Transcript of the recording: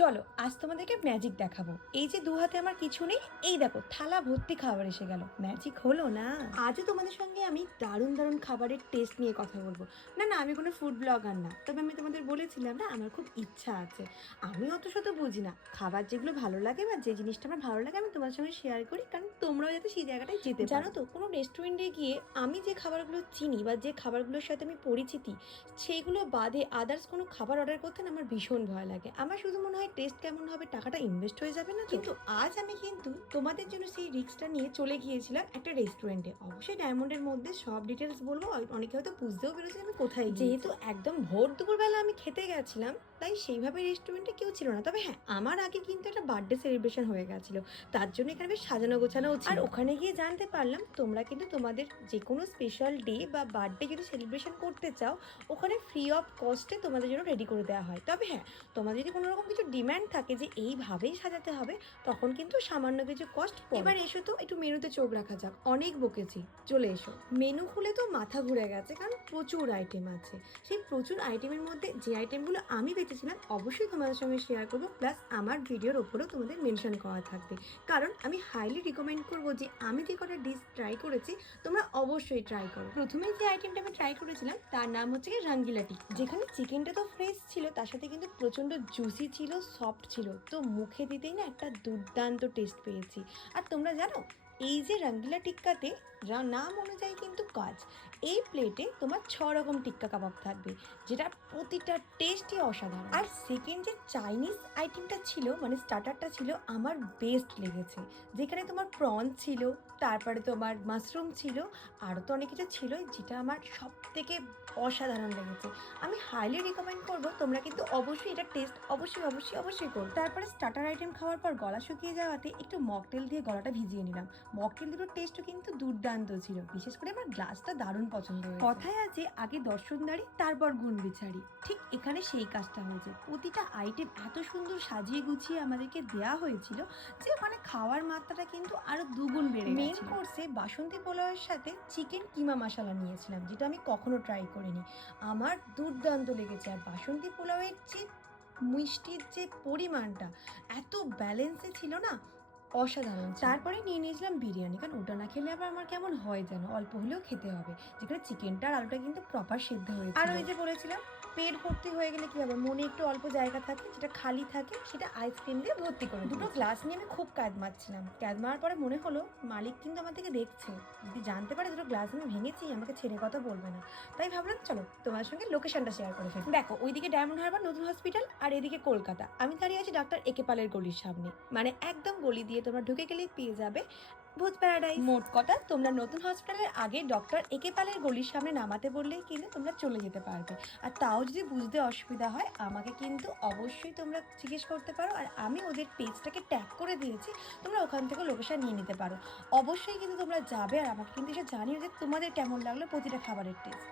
চলো আজ তোমাদেরকে ম্যাজিক দেখাবো। এই যে দু হাতে আমার কিছু নেই, এই দেখো থালা ভর্তি খাবার এসে গেল। ম্যাজিক হলো না? আজও তোমাদের সঙ্গে আমি দারুণ দারুণ খাবারের টেস্ট নিয়ে কথা বলবো। না না, আমি কোনো ফুড ব্লগার না, তবে আমি তোমাদের বলেছিলাম না, আমার খুব ইচ্ছা আছে। আমি অত শত বুঝি না, খাবার যেগুলো ভালো লাগে বা যে জিনিসটা আমার ভালো লাগে আমি তোমার সঙ্গে শেয়ার করি, কারণ তোমরাও যাতে সেই জায়গাটায় যেতে পারো। জানো তো, কোনো রেস্টুরেন্টে গিয়ে আমি যে খাবারগুলো চিনি বা যে খাবারগুলোর সাথে আমি পরিচিতি, সেইগুলো বাদে আদার্স কোনো খাবার অর্ডার করতে না আমার ভীষণ ভয় লাগে। আমার শুধু মনে হয় টেস্ট কেমন হবে, টাকাটা ইনভেস্ট হয়ে যাবে না। কিন্তু আজ আমি কিন্তু তোমাদের জন্য সেই রিস্কটা নিয়ে চলে গিয়েছিলাম একটা রেস্টুরেন্টে। অবশ্যই ডায়মন্ডের মধ্যে সব ডিটেলস বলবো, অনেকে হয়তো বুঝতেও পেরেছে আমি কোথায়। যেহেতু একদম ভোর দুপুরবেলা আমি খেতে গেছিলাম, তাই সেইভাবে রেস্টুরেন্টে কেউ ছিল না। তবে হ্যাঁ, আমার আগে কিন্তু একটা বার্থডে সেলিব্রেশন হয়ে গেছিলো, তার জন্য এখানে বেশ সাজানো গোছানো ছিল। আর ওখানে গিয়ে জানতে পারলাম তোমরা কিন্তু তোমাদের যে কোনো স্পেশাল ডে বা বার্থডে যদি সেলিব্রেশন করতে চাও, ওখানে ফ্রি অফ কস্টে তোমাদের জন্য রেডি করে দেওয়া হয়। তবে হ্যাঁ, তোমাদের যদি কোনো রকম কিছু ডিম্যান্ড থাকে যে এইভাবেই সাজাতে হবে, তখন কিন্তু সামান্য কিছু কস্ট। এবার এসো তো একটু মেনুতে চোখ রাখা যাক। অনেক বকেছি, চলে এসো। মেনু খুলে তো মাথা ঘুরে গেছে, কারণ প্রচুর আইটেম আছে। সেই প্রচুর আইটেমের মধ্যে যে আইটেমগুলো আমি বেঁচেছিলাম অবশ্যই তোমাদের সঙ্গে শেয়ার করবো, প্লাস আমার ভিডিওর ওপরেও তোমাদের মেনশন করা থাকবে। কারণ আমি হাইলি রিকমেন্ড করবো যে আমি যে কটা ডিশ ট্রাই করেছি তোমরা অবশ্যই ট্রাই করো। প্রথমেই যে আইটেমটা আমি ট্রাই করেছিলাম তার নাম হচ্ছে রঙ্গিলা টিক্কা। যেখানে চিকেনটা তো ফ্রেশ ছিল, তার সাথে কিন্তু প্রচণ্ড জুসি ছিল, সফট ছিল, তো মুখে দিতেই না একটা দুর্দান্ত টেস্ট পেয়েছি। আর তোমরা জানো, এই যে রঙ্গিলা টিক্কাতে নাম অনুযায়ী কিন্তু কাজ। এই প্লেটে তোমার 6 রকম টিক্কা কাবাব থাকবে, যেটা প্রতিটা টেস্টই অসাধারণ। আর সেকেন্ড যে চাইনিজ আইটেমটা ছিল, মানে স্টার্টারটা ছিল, আমার বেস্ট লেগেছে। যেখানে তোমার প্রন ছিল, তারপরে তোমার মাশরুম ছিল, আরও তো অনেক কিছু ছিল, যেটা আমার সব থেকে অসাধারণ লেগেছে। আমি হাইলি রিকমেন্ড করবো, তোমরা কিন্তু অবশ্যই এটা টেস্ট অবশ্যই অবশ্যই অবশ্যই করো। তারপরে স্টার্টার আইটেম খাওয়ার পর গলা শুকিয়ে যাওয়াতে একটু মকটেল দিয়ে গলাটা ভিজিয়ে নিলাম। মকটেল দুটোর টেস্টও কিন্তু দুর্দান্ত ছিল, বিশেষ করে আমার গ্লাসটা দারুণ পছন্দ হয়েছে। কথায় আছে আগে দর্শনদারি তারপর গুণ বিচারি, ঠিক এখানে সেই কাজটা হয়েছে। প্রতিটা আইটেম এত সুন্দর সাজিয়ে গুছিয়ে আমাদেরকে দেওয়া হয়েছিল যে মানে খাওয়ার মাত্রাটা কিন্তু আরো দুগুণ বেড়ে গেছে। মেন কোর্সে বাসন্তী পোলাওয়ের সাথে চিকেন কিমা মশলা নিয়েছিলাম, যেটা আমি কখনো ট্রাই করিনি। আমার দুর্দান্ত লেগেছে। আর বাসন্তী পোলাওয়ের যে মিষ্টির যে পরিমাণটা এত ব্যালেন্সে ছিল না, অসাধারণ। তারপরে নিয়ে নিয়েছিলাম বিরিয়ানি, কারণ ওটা না খেলে আবার আমার কেমন হয় যেন, অল্প হলেও খেতে হবে। যেখানে চিকেনটা আর আলুটা কিন্তু প্রপার সেদ্ধ হয়েছে। আর ওই যে বলেছিলাম, পেট ভর্তি হয়ে গেলে কি হবে, মনে একটু অল্প জায়গা থাকে, যেটা খালি থাকে সেটা আইসক্রিম দিয়ে ভর্তি করে। দুটো গ্লাস নিয়ে আমি খুব ক্যাদ মারছিলাম। ক্যাদ মারার পরে মনে হলো মালিক কিন্তু আমার দিকে দেখছে, যদি জানতে পারে দুটো গ্লাস আমি ভেঙেছি আমাকে ছেড়ে কথা বলবে না। তাই ভাবলাম চলো তোমার সঙ্গে লোকেশনটা শেয়ার করে ফেলি। দেখো, ওইদিকে ডায়মন্ড হারবার নতুন হসপিটাল, আর এদিকে কলকাতা। আমি দাঁড়িয়ে আছি ডাক্তার একে পালের গলির সামনে, মানে একদম গলি দিয়ে তোমরা ঢুকে গেলেই পেয়ে যাবে ভূত প্যারাডাইস। মোট কথা, তোমরা নতুন হসপিটালের আগে ডক্টর একে পালের গলির সামনে নামাতে বললেই কিন্তু তোমরা চলে যেতে পারবে। আর তাও যদি বুঝতে অসুবিধা হয় আমাকে কিন্তু অবশ্যই তোমরা জিজ্ঞেস করতে পারো, আর আমি ওদের পেজটাকে ট্যাগ করে দিয়েছি, তোমরা ওখান থেকে লোকেশন নিয়ে নিতে পারো। অবশ্যই কিন্তু তোমরা যাবে, আর আমাকে কিন্তু এসে জানিও যে তোমাদের কেমন লাগলো প্রতিটা খাবারের টেস্ট।